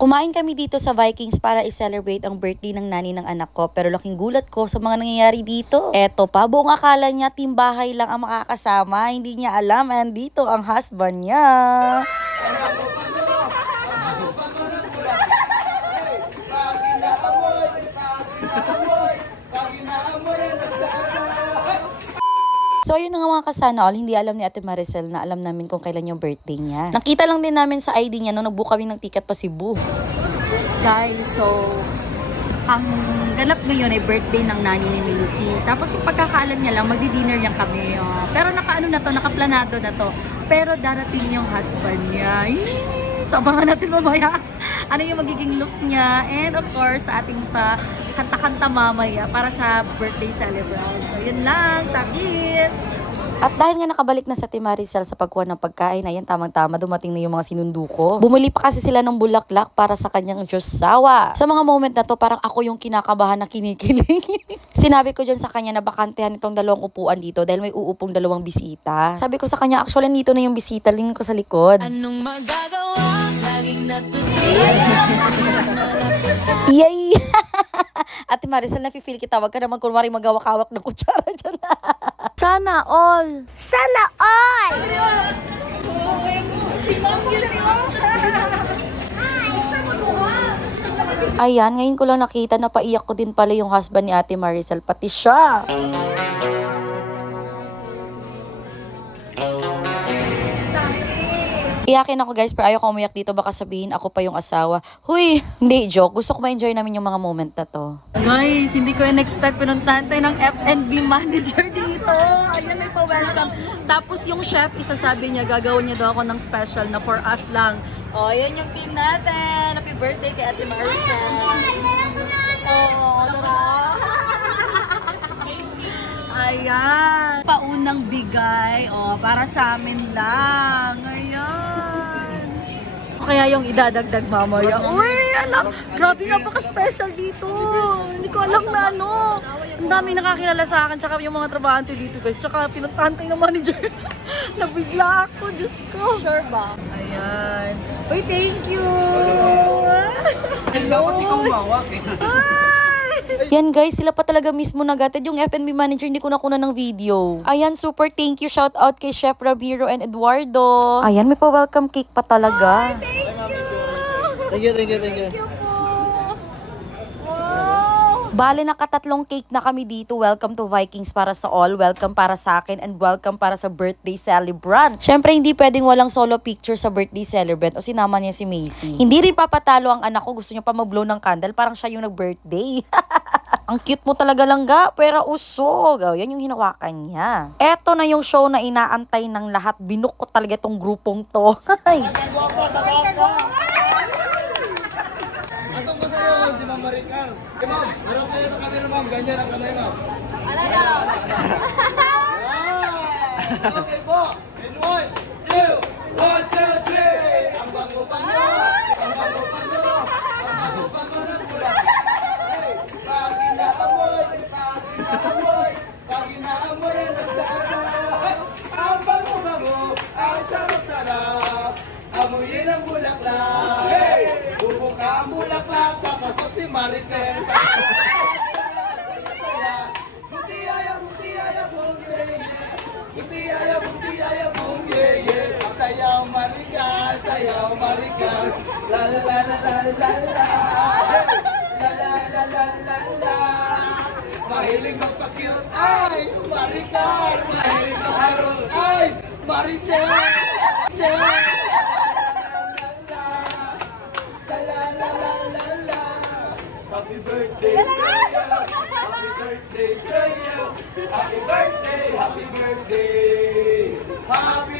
Kumain kami dito sa Vikings para i-celebrate ang birthday ng nani ng anak ko. Pero laking gulat ko sa mga nangyayari dito. Eto pa, buong akala niya timbahay lang ang makakasama. Hindi niya alam, andito ang husband niya. So yun nga mga kasana all, hindi alam ni Ate Maricel na alam namin kung kailan yung birthday niya. Nakita lang din namin sa ID niya nung nag-book kami ng ticket pa Cebu. Guys, so ang ganap ngayon ay birthday ng nani ni Lucy. Tapos yung pagkakaalam niya lang, magdi-dinner niya kami. Pero nakaano na to, nakaplanado na to. Pero darating yung husband niya. So abangan natin mamaya ano yung magiging look niya. And of course, sa ating pa kanta-kanta mamaya para sa birthday celebration. So yun lang, takit! At dahil nga nakabalik na sa Ate Maricel sa pagkuha ng pagkain, ayan tamang-tama dumating na yung mga sinundo ko. Bumili pa kasi sila ng bulaklak para sa kanyang Diyosawa. Sa mga moment na to, parang ako yung kinakabahan na kinikilig. Sinabi ko dyan sa kanya na bakantehan itong dalawang upuan dito dahil may uupong dalawang bisita. Sabi ko sa kanya, actually dito na yung bisita, lingin ko sa likod. Anong magagawa? Laging natutuwa. Yay! Ate Maricel, nafe-feel kita. Wag ka naman kunwari magawak-hawak ng kutsara dyan. Sana all! Sana all! Ayan, ngayon ko lang nakita na paiyak ko din pala yung husband ni Ate Maricel, pati siya. Iyakin ako guys, pero ayaw ko umiyak dito, baka sabihin ako pa yung asawa. Huy, hindi, joke. Gusto ko ma-enjoy namin yung mga moment na to. Guys, hindi ko in-expect pinuntahan tayo ng F&B manager dito. Ayan, may pa-welcome. Tapos yung chef, isasabi niya, gagawin niya daw ako ng special na for us lang. O, ayan yung team natin. Happy birthday kay Ate Maricel. Oh, tara. Ayan. Paunang bigay. O, para sa amin lang. Ayan. Kaya yung idadagdag mamaya. Uy, alam. Grabe, napaka-special dito. Hindi ko alam na ano. Ang dami nakakilala sa akin. Tsaka yung mga trabahante dito guys. Tsaka pinuntahan tayo ng manager. Nabigla ako. Diyos ko. Sure ba? Ayan. Uy, thank you. Dapat ikaw umawak eh. Yan guys, sila pa talaga mismo nagatid. Yung F&B manager, hindi ko nakuna ng video. Ayan, super thank you. Shout out kay Chef Ramiro and Eduardo. Ayan, may pa-welcome cake pa talaga. Thank you, thank you, thank you. Bale, nakatatlong cake na kami dito. Welcome to Vikings para sa all. Welcome para sa akin. And welcome para sa birthday celebrant. Syempre, hindi pwedeng walang solo picture sa birthday celebrant. O sinama niya si Macy. Hindi rin papatalo ang anak ko. Gusto niya pa mag-blow ng candle. Parang siya yung nag-birthday. Ang cute mo talaga langga. Pero usog. O, yan yung hinawakan niya. Eto na yung show na inaantay ng lahat. Binook ko talaga itong grupong to. Atong ba sa'yo si Ma'am Maricar? Ma'am, harap tayo sa camera ma'am. Ganyan ang kamay ma'am. Alaga! Okay po. In 1, 2, 1, 2, 3. Ang bango-bango. Ang bango-bango. Ang bango-bango ng pula. Pag inaamoy, pag inaamoy, pag inaamoy ang masarap. Ang bango-bango, ang sarap-sarap. Amoyin ang bulaklak. Bubuka ang bulaklak, papasok si Maricel. Saya-saya, butiyaya, butiyaya, bungye. Sayaw Maricar, sayaw Maricar. La la la la la la la. La la la la la la. Mahilig magpa-cute, ay Maricar. Mahilig magpa-cute, ay Maricel. Happy birthday to you. Happy birthday to you. Happy birthday, happy birthday. Happy